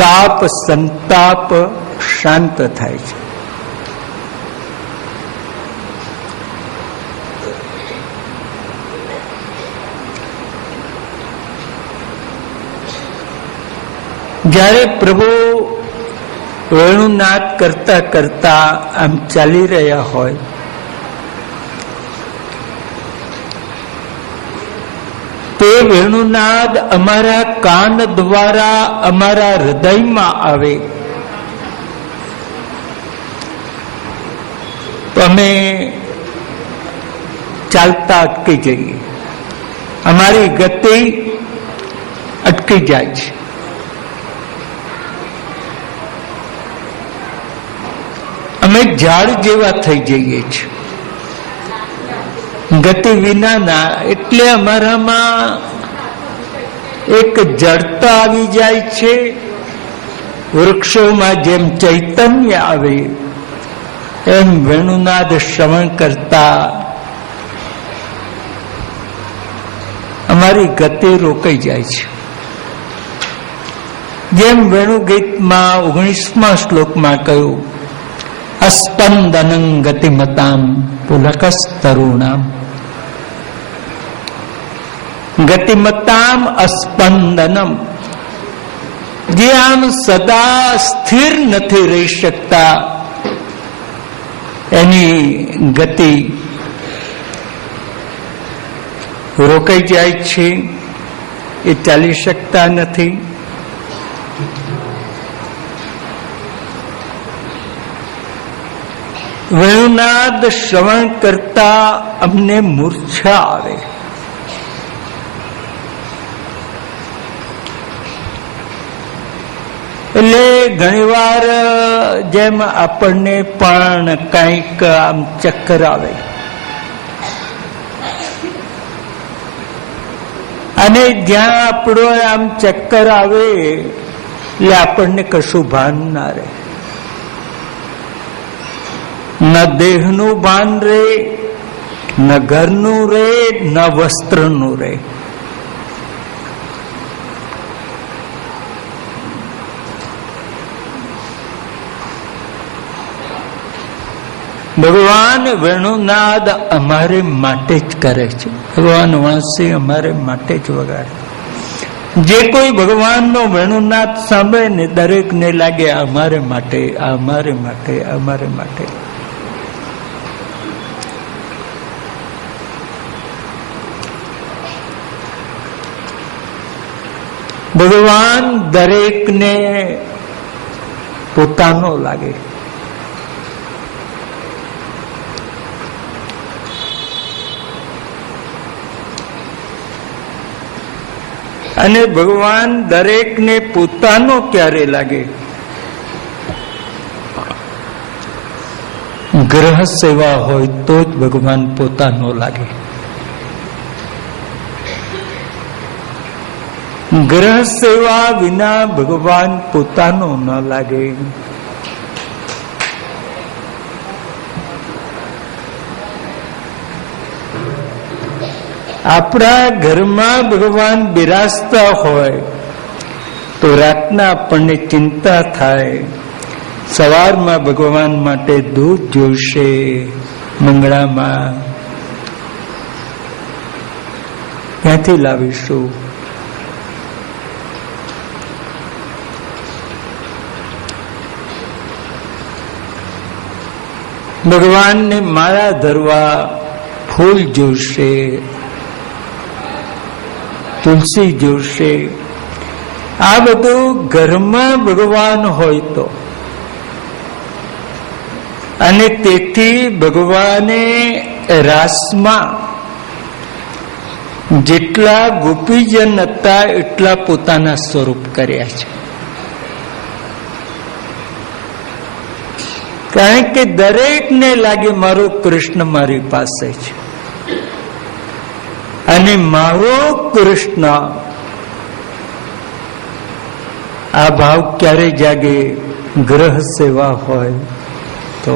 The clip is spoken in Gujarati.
તાપ સંતાપ શાંત થાય છે. જ્યારે પ્રભુ વેણુનાદ કરતા કરતા આમ ચાલી રહ્યા હોય, તે વેણુનાદ અમારા કાન દ્વારા અમારા હૃદયમાં આવે તો અમે ચાલતા અટકી જઈએ, અમારી ગતિ અટકી જાય છે. અમે ઝાડ જેવા થઈ જઈએ છીએ, ગતિ વિનાના. એટલે અમારામાં એક જડતા આવી જાય છે. વૃક્ષોમાં જેમ ચૈતન્ય આવે એમ વેણુનાદ શ્રવણ કરતા અમારી ગતિ રોકાઈ જાય છે. જેમ વેણુ ગીતમાં 19મા શ્લોકમાં કહ્યું, અસ્પંદનં ગતિમતામ પુલકસ્તરુણામ. ગતિમતામ અસ્પંદનમ, જે આમ સદા સ્થિર નથી રહી શકતા, એની ગતિ રોકાઈ જાય છે, એ ચાલી શકતા નથી. વેણુનાદ શ્રવણ કરતા અમને મૂર્છા આવે. એટલે ઘણીવાર જેમ આપણને પણ કંઈક આમ ચક્કર આવે, અને જ્યાં આપણો આમ ચક્કર આવે એટલે આપણને કશું ભાન ના રહે. ન દેહનું ભાન રહે, ન ઘરનું રહે, ન વસ્ત્રનું રહે. ભગવાન વેણુનાદ અમારે માટે જ કરે છે. ભગવાન વાંસી અમારે માટે જ વગાડે. જે કોઈ ભગવાનનો વેણુનાદ સાંભળે ને દરેકને લાગે અમારે માટે, અમારે માટે, અમારે માટે. ભગવાન દરેકને પોતાનો લાગે. અને ભગવાન દરેકને પોતાનો ક્યારે લાગે? ગ્રહ સેવા હોય તો જ ભગવાન પોતાનો લાગે. ગ્રહ સેવા વિના ભગવાન પોતાનો ન લાગે. આપણા ઘરમાં ભગવાન બિરાજતા હોય તો રાતના આપણને ચિંતા થાય, સવારમાં ભગવાન માટે દૂધ જોઈશે, મંગળામાં ક્યાંથી લાવીશું? ભગવાનને માળા ધરવા ફૂલ જોઈશે, તુલસી જોશે. આ બધું ઘરમાં ભગવાન હોય તો. અને તેથી ભગવાને રાસમાં જેટલા ગોપીજન હતા એટલા પોતાના સ્વરૂપ કર્યા છે. કારણ કે દરેકને લાગે મારો કૃષ્ણ મારી પાસે છે, અને મારો કૃષ્ણ. આ ભાવ ક્યારે જાગે? ગ્રહ સેવા હોય તો.